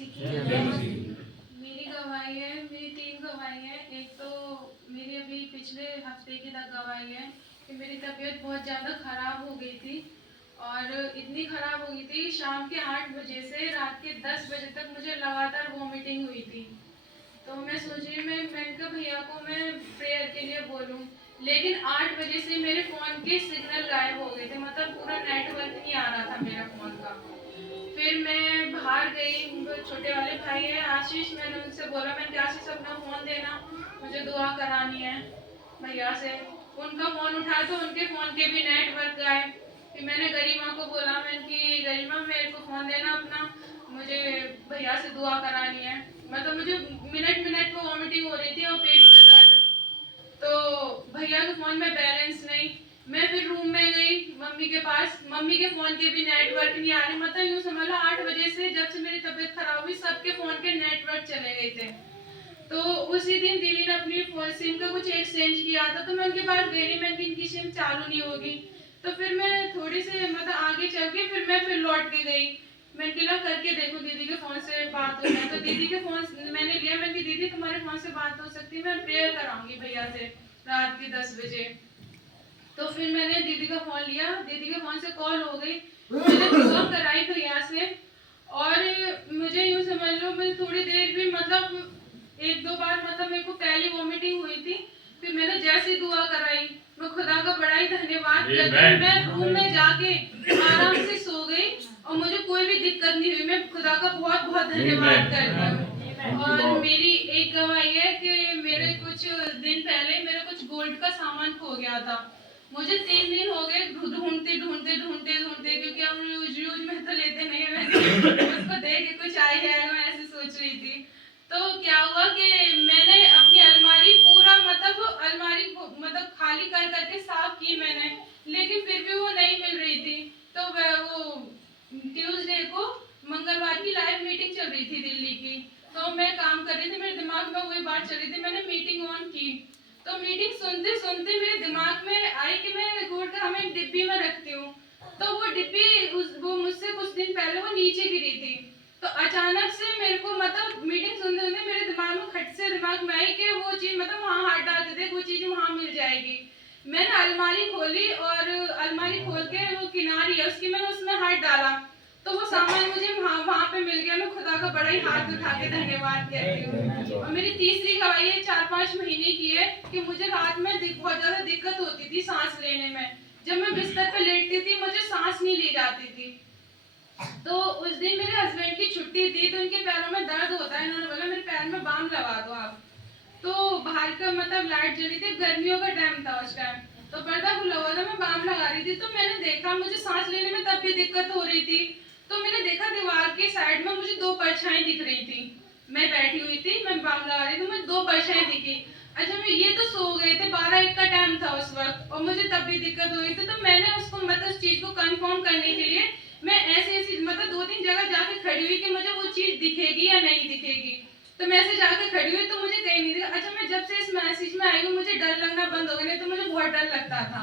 मेरी गवाही है, मेरी 3 गवाही है। एक तो मेरी अभी पिछले हफ्ते की तक गवाही है कि मेरी तबीयत बहुत ज़्यादा ख़राब हो गई थी और इतनी ख़राब हो गई थी, शाम के 8 बजे से रात के 10 बजे तक मुझे लगातार वॉमिटिंग हुई थी। तो मैं सोच रही मैंने कहा भैया को मैं प्रेयर के लिए बोलूं, लेकिन 8 बजे से मेरे फ़ोन के सिग्नल गायब हो गए थे, मतलब पूरा नेटवर्क नहीं आ रहा था मेरा फ़ोन का। फिर मैं बाहर गई, छोटे वाले भाई है आशीष, मैंने उनसे बोला, मैंने कहा आशीष अपना फ़ोन देना, मुझे दुआ करानी है भैया से। उनका फ़ोन उठाया तो उनके फ़ोन के भी नेटवर्क गायब। फिर मैंने गरिमा को बोला, मैंने कि गरिमा मेरे को फ़ोन देना अपना, मुझे भैया से दुआ करानी है। मतलब मुझे मिनट मिनट को वॉमिटिंग हो रही थी और पेट में दर्द। तो भैया के फ़ोन में बैलेंस नहीं। मैं फिर रूम में गई मम्मी के पास, मम्मी के फ़ोन के भी नेटवर्क नहीं आ रहे। मतलब यूँ समझ लो 8 बजे से जब से मेरी तबीयत खराब हुई सबके फ़ोन के नेटवर्क चले गए थे। तो उसी दिन दीदी ने अपनी सिम का कुछ एक्सचेंज किया था, तो मैं उनके पास गई, मैंने इनकी सिम चालू नहीं होगी। तो फिर मैं थोड़ी से मतलब आगे चल के फिर लौट के गई। मैंने कहा करके देखो दीदी के फ़ोन से बात हो जाए। तो दीदी के फ़ोन मैंने लिया, मैंने कहा दीदी तुम्हारे फ़ोन से बात हो सकती है, मैं प्रेयर कराऊंगी भैया से रात के 10 बजे। तो फिर मैंने दीदी का फ़ोन लिया, दीदी के फ़ोन से कॉल हो गई, मैंने दुआ कराई भैया से। और मुझे यूँ समझ लो मैं थोड़ी देर भी मतलब 1-2 बार मतलब मेरे को पहले वॉमिटिंग हुई थी। फिर मैंने जैसी दुआ कराई, मैं खुदा का बड़ा ही धन्यवाद करती हूँ। मैं रूम में जाके आराम से सो गई और मुझे कोई भी दिक्कत नहीं हुई। मैं खुदा का बहुत बहुत धन्यवाद करती हूँ। और मेरी एक गवाही है कि मेरे कुछ दिन पहले मेरा कुछ गोल्ड का सामान खो गया था। मुझे 3 दिन हो गए ढूंढते, क्योंकि हम यूज में तो लेते नहीं है। मैं उसको देख के कुछ आई है मैं ऐसे सोच रही थी। तो क्या हुआ कि मैंने अपनी अलमारी पूरा मतलब अलमारी को मतलब खाली कर करके साफ की मैंने, लेकिन फिर भी वो नहीं मिल रही थी। तो वो ट्यूसडे को मंगलवार की लाइव मीटिंग चल रही थी दिल्ली की। तो मैं काम कर रही थी, मेरे दिमाग में वही बात चल रही थी, मैंने मीटिंग ऑन की। तो मीटिंग सुनते सुनते मेरे दिमाग में आई कि मैं गोल्ड का हमें डिब्बी में रखती हूँ। तो वो डिब्बी वो मुझसे कुछ दिन पहले वो नीचे गिरी थी। तो अचानक से मेरे को मतलब मीटिंग सुनते सुनते मेरे दिमाग में खट से दिमाग में आई कि वो चीज़ मतलब वहाँ हाथ डाल के देख, वो चीज़ वहाँ मिल जाएगी। मैंने अलमारी खोली और अलमारी खोल के वो किनारी है उसकी, मैंने उसमें हाथ डाला तो वो सामान मुझे वहाँ पे मिल गया। मैं खुदा का बड़ा ही हाथ उठा के धन्यवाद कहती हूँ। और मेरी तीसरी गवाही है 4-5 महीने की है कि मुझे रात में बहुत ज़्यादा दिक्कत होती थी सांस लेने में। जब मैं बिस्तर पे लेटती थी मुझे सांस नहीं ली जाती थी। तो उस दिन मेरे हस्बैंड की छुट्टी थी, तो इनके पैरों में दर्द होता है, इन्होंने बोला मेरे पैर में बाम लगा दो आप। तो बाहर का मतलब लाइट जली थी, गर्मियों का टाइम था उस टाइम, तो पर्दा खुला हुआ था, मैं बाम लगा रही थी। तो मैंने देखा मुझे सांस लेने में तब भी दिक्कत हो रही थी। तो मैंने देखा दीवार के साइड में मुझे 2 परछाई दिख रही थी। मैं बैठी हुई थी, मैं बाम लगा रही थी, मुझे 2 परछाई दिखी। अच्छा मैं ये तो सो गए थे, 12-1 का टाइम था उस वक्त और मुझे तब भी दिक्कत हो रही थी। तो मैंने उसको मतलब उस चीज को कंफर्म करने के लिए मैं ऐसी मतलब 2-3 जगह जाकर खड़ी हुई कि मुझे वो चीज दिखेगी या नहीं दिखेगी। तो मैं ऐसे जाकर खड़ी हुई तो मुझे कहीं नहीं दिखा। अच्छा मैं जब से इस मैसेज में आई हूँ मुझे डर लगना बंद हो गया, नहीं तो मुझे बहुत डर लगता था।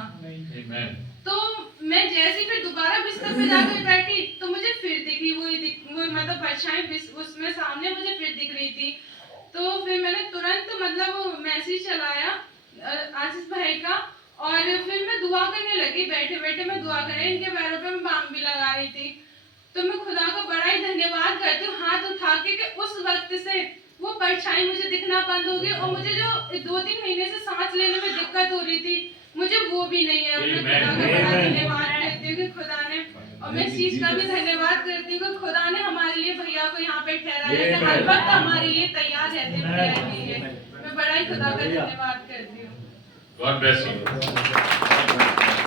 तो मैं जैसे ही फिर दोबारा बिस्तर पे जाकर बैठी तो मुझे फिर दिखी वो मतलब परछाई उसमें सामने मुझे फिर दिख रही थी। तो फिर मैंने तुरंत मतलब मैसेज चलाया आशीष भाई का और फिर मैं दुआ करने लगी। बैठे बैठे मैं दुआ कर रही, इनके पैरों पे मैं बाम भी लगा रही थी। तो मैं खुदा का बड़ा ही धन्यवाद करती हूँ हाथ उठा के कि उस वक्त से वो परछाई मुझे दिखना बंद हो गई और मुझे जो 2-3 महीने से सांस लेने में दिक्कत हो रही थी मुझे वो भी नहीं है। मैं खुदा का बड़ा धन्यवाद करती हूँ कि खुदा ने, और मैं इस चीज का भी धन्यवाद करती हूँ कि खुदा ने हमारे लिए भैया को यहाँ पे ठहराया कि हर वक्त हमारे लिए तैयार रहते हैं प्रेयर के लिए। मैं बड़ा ही खुदा का धन्यवाद करती हूँ। God bless you.